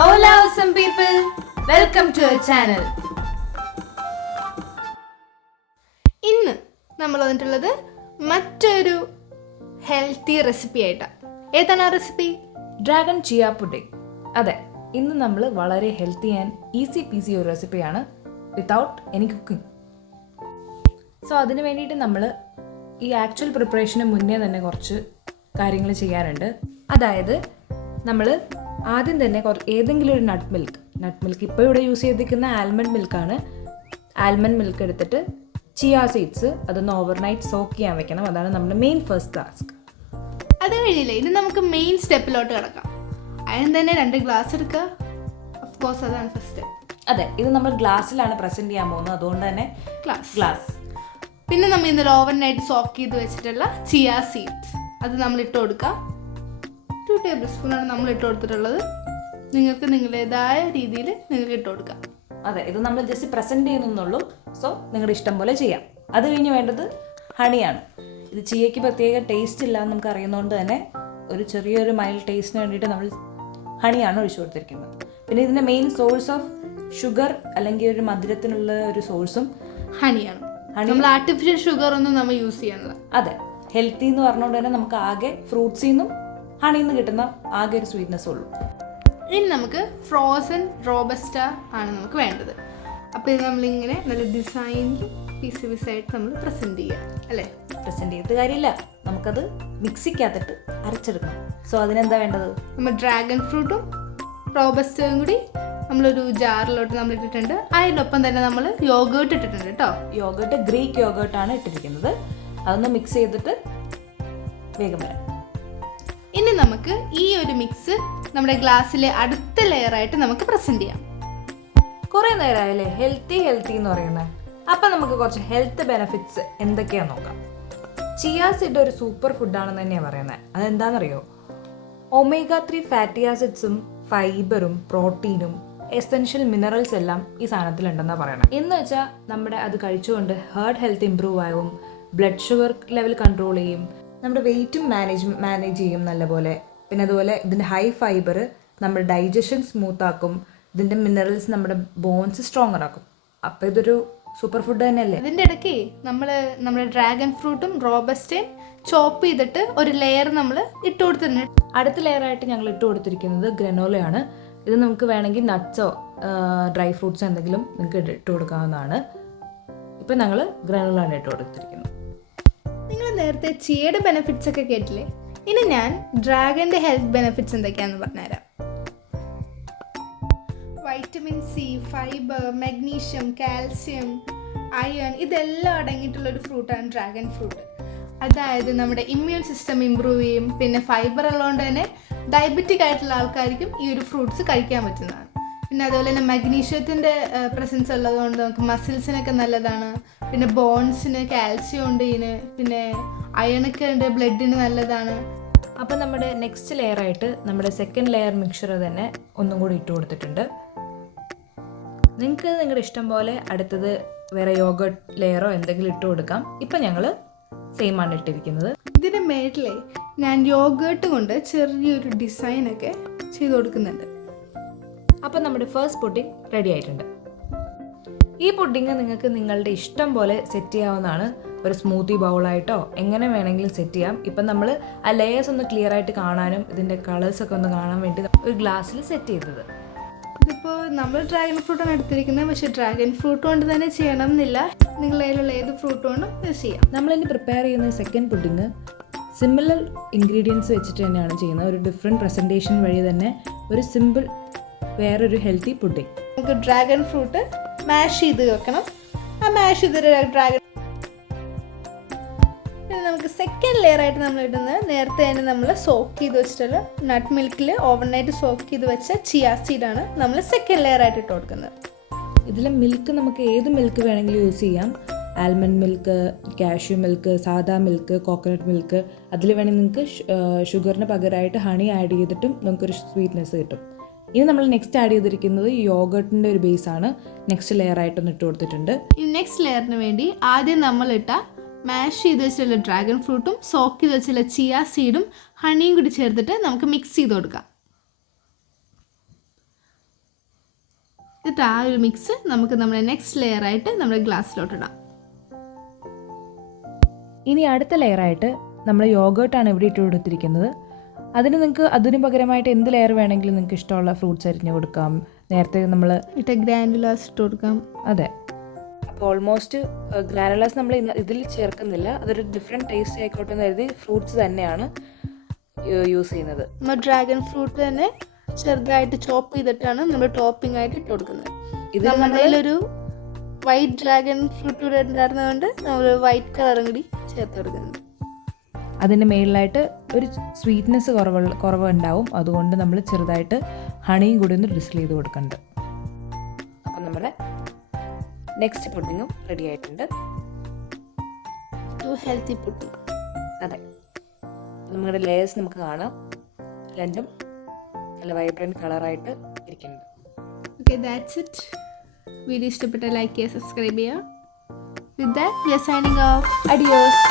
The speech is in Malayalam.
Hola awesome people, welcome to our channel. ഇന്ന് നമ്മൾ വന്നിട്ടുള്ളത് മറ്റൊരു ഹെൽത്തി റെസിപ്പി ആയിട്ടാണ്. ഏതാണ് ആ റെസിപ്പി? Dragon chia pudding. അതെ, ഇന്ന് നമ്മൾ വളരെ ഹെൽത്തി ആൻഡ് ഈസി പീസി ഒരു റെസിപ്പിയാണ്, വിത്തൗട്ട് എനി കുക്കിംഗ്. സോ അതിന് വേണ്ടിയിട്ട് നമ്മൾ ഈ ആക്ച്വൽ പ്രിപ്പറേഷന് മുന്നേ തന്നെ കുറച്ച് കാര്യങ്ങൾ ചെയ്യാറുണ്ട്. അതായത് നമ്മൾ ആദ്യം തന്നെ ഏതെങ്കിലും ഒരു നട്ട് മിൽക്ക് ഇപ്പോൾ ഇവിടെ യൂസ് ചെയ്തിരിക്കുന്ന ആൽമണ്ട് മിൽക്കാണ്. ആൽമണ്ട് മിൽക്ക് എടുത്തിട്ട് ചിയ സീഡ്സ് അതൊന്ന് ഓവർനൈറ്റ് സോക്ക് ചെയ്യാൻ വെക്കണം. അതാണ് നമ്മുടെ മെയിൻ ഫസ്റ്റ് ടാസ്ക്. അത് കഴിഞ്ഞില്ലേ, ഇനി നമുക്ക് മെയിൻ സ്റ്റെപ്പിലോട്ട് കിടക്കാം. അതിന് തന്നെ 2 ഗ്ലാസ് എടുക്കുക. ഓഫ് കോഴ്സ് അതാണ് ഫസ്റ്റ് സ്റ്റെപ്പ്. അതെ, ഇത് നമ്മൾ ഗ്ലാസ്സിലാണ് പ്രസന്റ് ചെയ്യാൻ പോകുന്നത്, അതുകൊണ്ട് തന്നെ ഗ്ലാസ്. പിന്നെ നമ്മൾ ഇന്നലെ ഓവർനൈറ്റ് സോക്ക് ചെയ്ത് വെച്ചിട്ടുള്ള ചിയ സീഡ്സ് അത് നമ്മൾ ഇട്ട് കൊടുക്കുക. 2 ടേബിൾ സ്പൂണാണ് നമ്മൾ ഇട്ട് കൊടുത്തിട്ടുള്ളത്. നിങ്ങൾക്ക് നിങ്ങളുടേതായ രീതിയിൽ നിങ്ങൾക്ക് ഇട്ട് കൊടുക്കാം. അതെ, ഇത് നമ്മൾ ജസ്റ്റ് പ്രസന്റ് ചെയ്യുന്നുള്ളൂ. സോ നിങ്ങളുടെ ഇഷ്ടം പോലെ ചെയ്യാം. അത് കഴിഞ്ഞ് വേണ്ടത് ഹണിയാണ്. ഇത് ചിയയ്ക്ക് പ്രത്യേക ടേസ്റ്റ് ഇല്ല എന്ന് നമുക്ക് അറിയുന്നതുകൊണ്ട് തന്നെ ഒരു ചെറിയൊരു മൈൽഡ് ടേസ്റ്റിന് വേണ്ടിയിട്ട് നമ്മൾ ഹണിയാണ് ഒഴിച്ചു കൊടുത്തിരിക്കുന്നത്. പിന്നെ ഇതിൻ്റെ മെയിൻ സോഴ്സ് ഓഫ് ഷുഗർ അല്ലെങ്കിൽ ഒരു മധുരത്തിനുള്ള ഒരു സോഴ്സും ഹണിയാണ്. നമ്മൾ ആർട്ടിഫിഷ്യൽ ഷുഗർ ഒന്നും നമ്മൾ യൂസ് ചെയ്യുന്നില്ല. അതെ, ഹെൽത്തി എന്ന് പറഞ്ഞുകൊണ്ട് തന്നെ നമുക്ക് ആകെ ഫ്രൂട്ട്സിൽ നിന്നും ഹണിയിൽ നിന്ന് കിട്ടുന്ന ആകെ ഒരു സ്വീറ്റ്നെസ് ഉള്ളൂ. ഇനി നമുക്ക് ഫ്രോസൺ റോബസ്റ്റ ആണ് നമുക്ക് വേണ്ടത്. അപ്പോൾ ഇത് നമ്മളിങ്ങനെ നല്ല ഡിസൈനിൽ പീസായിട്ട് നമ്മൾ പ്രസൻറ്റ് ചെയ്യുക അല്ലേ? പ്രസൻറ്റ് ചെയ്ത് കാര്യമില്ല, നമുക്കത് മിക്സിക്കകത്തിട്ട് അരച്ചെടുക്കണം. സോ അതിനെന്താ വേണ്ടത്? നമ്മൾ ഡ്രാഗൺ ഫ്രൂട്ടും റോബസ്റ്റയും കൂടി നമ്മളൊരു ജാറിലോട്ട് നമ്മൾ ഇട്ടിട്ടുണ്ട്. അതിനൊപ്പം തന്നെ നമ്മൾ യോഗേർട്ട് ഇട്ടിട്ടുണ്ട് കേട്ടോ. യോഗേർട്ട് ഗ്രീക്ക് യോഗേർട്ടാണ് ഇട്ടിരിക്കുന്നത്. അതൊന്ന് മിക്സ് ചെയ്തിട്ട് വേഗം വരാം. ഇനി നമുക്ക് ഈ ഒരു മിക്സ് നമ്മുടെ ഗ്ലാസ്സിലെ അടുത്ത ലെയറായിട്ട് നമുക്ക് പ്രസൻറ്റ് ചെയ്യാം. കുറേ നേരമായല്ലേ ഹെൽത്തി എന്ന് പറയുന്നത്. അപ്പം നമുക്ക് കുറച്ച് ഹെൽത്ത് ബെനിഫിറ്റ്സ് എന്തൊക്കെയാണെന്ന് നോക്കാം. ചിയ സീഡ് ഒരു സൂപ്പർ ഫുഡാണെന്ന് തന്നെയാണ് പറയുന്നത്. അതെന്താണെന്നറിയോ? ഒമേഗ 3 ഫാറ്റി ആസിഡ്സും ഫൈബറും പ്രോട്ടീനും എസെൻഷ്യൽ മിനറൽസ് എല്ലാം ഈ സാധനത്തിലുണ്ടെന്നാണ് പറയുന്നത്. എന്ന് വെച്ചാൽ നമ്മുടെ അത് കഴിച്ചുകൊണ്ട് ഹാർട്ട് ഹെൽത്ത് ഇമ്പ്രൂവ് ആകും, ബ്ലഡ് ഷുഗർ ലെവൽ കൺട്രോൾ ചെയ്യും, നമ്മുടെ വെയിറ്റും മാനേജ് ചെയ്യും നല്ലപോലെ. പിന്നെ അതുപോലെ ഇതിൻ്റെ ഹൈ ഫൈബർ നമ്മുടെ ഡൈജഷൻ സ്മൂത്ത് ആക്കും. ഇതിൻ്റെ മിനറൽസ് നമ്മുടെ ബോൺസ് സ്ട്രോങ്ങർ ആക്കും. അപ്പോൾ ഇതൊരു സൂപ്പർ ഫുഡ് തന്നെയല്ലേ? ഇതിൻ്റെ ഇടയ്ക്ക് നമ്മുടെ ഡ്രാഗൺ ഫ്രൂട്ടും റോബസ്റ്റയും ചോപ്പ് ചെയ്തിട്ട് ഒരു ലെയർ നമ്മൾ ഇട്ട് കൊടുത്തിട്ടുണ്ട്. അടുത്ത ലെയറായിട്ട് ഞങ്ങൾ ഇട്ട് കൊടുത്തിരിക്കുന്നത് ഗ്രനോലയാണ്. ഇത് നമുക്ക് വേണമെങ്കിൽ നട്ട്സോ ഡ്രൈ ഫ്രൂട്ട്സോ എന്തെങ്കിലും നിങ്ങൾക്ക് ഇട്ട് കൊടുക്കാവുന്നതാണ്. ഇപ്പം ഞങ്ങൾ ഗ്രനോളാണ് ഇട്ട് കൊടുത്തിരിക്കുന്നത്. നിങ്ങൾ നേരത്തെ ചിയയുടെ ബെനിഫിറ്റ്സ് ഒക്കെ കേട്ടില്ലേ? ഇനി ഞാൻ ഡ്രാഗൻ്റെ ഹെൽത്ത് ബെനിഫിറ്റ്സ് എന്തൊക്കെയാണെന്ന് പറഞ്ഞുതരാം. Vitamin C, fibre, magnesium, calcium, iron ഇതെല്ലാം അടങ്ങിയിട്ടുള്ളൊരു ഫ്രൂട്ടാണ് ഡ്രാഗൺ ഫ്രൂട്ട്. അതായത് നമ്മുടെ ഇമ്മ്യൂൺ സിസ്റ്റം ഇമ്പ്രൂവ് ചെയ്യും. പിന്നെ ഫൈബർ ഉള്ളതുകൊണ്ട് തന്നെ ഡയബറ്റിക് ആയിട്ടുള്ള ആൾക്കാർക്കും ഈ ഒരു ഫ്രൂട്ട്സ് കഴിക്കാൻ പറ്റുന്നതാണ്. പിന്നെ അതുപോലെ തന്നെ മഗ്നീഷ്യത്തിൻ്റെ പ്രസൻസ് ഉള്ളതുകൊണ്ട് നമുക്ക് മസിൽസിനൊക്കെ നല്ലതാണ്. പിന്നെ ബോൺസിന് കാൽസ്യം ഉണ്ട് ഇതിന്. പിന്നെ അയണൊക്കെ ഉണ്ട്, ബ്ലഡിന് നല്ലതാണ്. അപ്പം നമ്മുടെ നെക്സ്റ്റ് ലെയറായിട്ട് നമ്മുടെ സെക്കൻഡ് ലെയർ മിക്സ്ചർ തന്നെ ഒന്നും കൂടി ഇട്ട് കൊടുത്തിട്ടുണ്ട്. നിങ്ങൾക്ക് നിങ്ങളുടെ ഇഷ്ടം പോലെ അടുത്തത് വേറെ യോഗർട്ട് ലെയറോ എന്തെങ്കിലും ഇട്ട് കൊടുക്കാം. ഇപ്പം ഞങ്ങൾ സെയിം ആണ് ഇട്ടിരിക്കുന്നത്. ഇതിൻ്റെ മേളിലെ ഞാൻ യോഗേർട്ട് കൊണ്ട് ചെറിയൊരു ഡിസൈനൊക്കെ ചെയ്ത് കൊടുക്കുന്നുണ്ട്. അപ്പം നമ്മുടെ ഫസ്റ്റ് പുഡിംഗ് റെഡി ആയിട്ടുണ്ട്. ഈ പുഡിംഗ് നിങ്ങൾക്ക് നിങ്ങളുടെ ഇഷ്ടം പോലെ സെറ്റ് ചെയ്യാവുന്നതാണ്. ഒരു സ്മൂത്തി ബൗളായിട്ടോ എങ്ങനെ വേണമെങ്കിലും സെറ്റ് ചെയ്യാം. ഇപ്പം നമ്മൾ ആ ലെയേഴ്സ് ഒന്ന് ക്ലിയർ ആയിട്ട് കാണാനും ഇതിൻ്റെ കളേഴ്സൊക്കെ ഒന്ന് കാണാൻ വേണ്ടി ഒരു ഗ്ലാസ്സിൽ സെറ്റ് ചെയ്തത്. ഇതിപ്പോൾ നമ്മൾ ഡ്രാഗൺ ഫ്രൂട്ടാണ് എടുത്തിരിക്കുന്നത്. പക്ഷേ ഡ്രാഗൺ ഫ്രൂട്ട് കൊണ്ട് തന്നെ ചെയ്യണം എന്നില്ല. നിങ്ങളുടെ കയ്യിലുള്ള ഏത് ഫ്രൂട്ട് കൊണ്ടും യൂസ് ചെയ്യാം. നമ്മളിനി പ്രിപ്പയർ ചെയ്യുന്ന സെക്കൻഡ് പുഡിംഗ് സിമിലർ ഇൻഗ്രീഡിയൻസ് വെച്ചിട്ട് തന്നെയാണ് ചെയ്യുന്നത്. ഒരു ഡിഫറെൻറ്റ് പ്രസൻറ്റേഷൻ വഴി തന്നെ ഒരു സിമ്പിൾ വേറൊരു ഹെൽത്തി പുഡിംഗ്. നമുക്ക് ഡ്രാഗൺ ഫ്രൂട്ട് മാഷ് ചെയ്ത് വെക്കണം. ആ മാഷ് ചെയ്തൊരു ഡ്രാഗൺ പിന്നെ നമുക്ക് സെക്കൻഡ് ലെയറായിട്ട് നമ്മൾ ഇടുന്നത് നേരത്തെ തന്നെ നമ്മൾ സോക്ക് ചെയ്ത് വെച്ചിട്ടുള്ള നട്ട് മിൽക്കിൽ ഓവർനൈറ്റ് സോക്ക് ചെയ്ത് വെച്ച ചിയ സീഡാണ് നമ്മൾ സെക്കൻഡ് ലെയറായിട്ട് ഇട്ട് കൊടുക്കുന്നത്. ഇതിലെ മിൽക്ക് നമുക്ക് ഏത് മിൽക്ക് വേണമെങ്കിലും യൂസ് ചെയ്യാം. ആൽമണ്ട് മിൽക്ക്, കാഷ്യൂ മിൽക്ക്, സാദാ മിൽക്ക്, കോക്കനട്ട് മിൽക്ക്. അതിൽ വേണമെങ്കിൽ നിങ്ങൾക്ക് ഷുഗറിന് പകരമായിട്ട് ഹണി ആഡ് ചെയ്തിട്ടും നമുക്കൊരു സ്വീറ്റ്നെസ് കിട്ടും. ഇനി നമ്മൾ നെക്സ്റ്റ് ആഡ് ചെയ്തിരിക്കുന്നത് യോഗർട്ടിൻ്റെ ഒരു ബേസാണ്. നെക്സ്റ്റ് ലെയറായിട്ടൊന്ന് ഇട്ട് കൊടുത്തിട്ടുണ്ട്. ഈ നെക്സ്റ്റ് ലെയറിന് വേണ്ടി ആദ്യം നമ്മളിട്ട മാഷ് ചെയ്ത് വെച്ചിട്ടുള്ള ഡ്രാഗൺ ഫ്രൂട്ടും സോക്ക് ചെയ്ത് വെച്ചിട്ടുള്ള ചിയ സീഡും ഹണിയും കൂടി ചേർത്തിട്ട് നമുക്ക് മിക്സ് ചെയ്ത് കൊടുക്കാം. എന്നിട്ട് ആ ഒരു മിക്സ് നമുക്ക് നമ്മുടെ നെക്സ്റ്റ് ലെയർ ആയിട്ട് നമ്മുടെ ഗ്ലാസ്സിലോട്ട് ഇടാം. ഇനി അടുത്ത ലെയറായിട്ട് നമ്മൾ യോഗേർട്ടാണ് ഇവിടെ ഇട്ട് കൊടുത്തിരിക്കുന്നത്. അതിന് പകരമായിട്ട് എന്ത് ലെയർ വേണമെങ്കിലും നിങ്ങൾക്ക് ഇഷ്ടമുള്ള ഫ്രൂട്ട്സ് അരിഞ്ഞ് കൊടുക്കാം. നേരത്തെ നമ്മൾ ഇട്ട ഗ്രാനുലാസ് ഇട്ട് കൊടുക്കാം. അതെ, അപ്പോൾ ഓൾമോസ്റ്റ് ഗ്രാനുലാസ് നമ്മൾ ഇതിൽ ചേർക്കുന്നില്ല. അതൊരു ഡിഫറെൻറ്റ് ടേസ്റ്റ് ആയിക്കോട്ടെ എന്ന് കരുതി ഫ്രൂട്ട്സ് തന്നെയാണ് യൂസ് ചെയ്യുന്നത്. നമ്മൾ ഡ്രാഗൺ ഫ്രൂട്ട് തന്നെ ചെറുതായിട്ട് ചോപ്പ് ചെയ്തിട്ടാണ് നമ്മൾ ടോപ്പിംഗ് ആയിട്ട് ഇട്ട് കൊടുക്കുന്നത്. ഇത് നമ്മുടെ കയ്യിലൊരു വൈറ്റ് ഡ്രാഗൺ ഫ്രൂട്ട് കൂടെ ഉണ്ടായിരുന്നതുകൊണ്ട് നമ്മൾ വൈറ്റ് കളറും കൂടി ചേർത്ത് കൊടുക്കുന്നുണ്ട്. അതിൻ്റെ മേളിലായിട്ട് ഒരു സ്വീറ്റ്നെസ് കുറവ് ഉണ്ടാവും. അതുകൊണ്ട് നമ്മൾ ചെറുതായിട്ട് ഹണിയും കൂടി ഒന്ന് ഡ്രിസിൽ ചെയ്ത് കൊടുക്കുന്നുണ്ട്. അപ്പം നമ്മുടെ നെക്സ്റ്റ് പുഡിങ്ങും റെഡി ആയിട്ടുണ്ട്. Healthy pudding. അതെ, നമ്മുടെ ലെയേഴ്സ് നമുക്ക് കാണാം. രണ്ടും നല്ല വൈബ്രൻറ്റ് കളറായിട്ട് ഇരിക്കുന്നുണ്ട്. Okay, that's it. വീഡിയോ ഇഷ്ടപ്പെട്ട ലൈക്ക് ചെയ്യുക, സബ്സ്ക്രൈബ് ചെയ്യുക. With that we are signing off. Adios.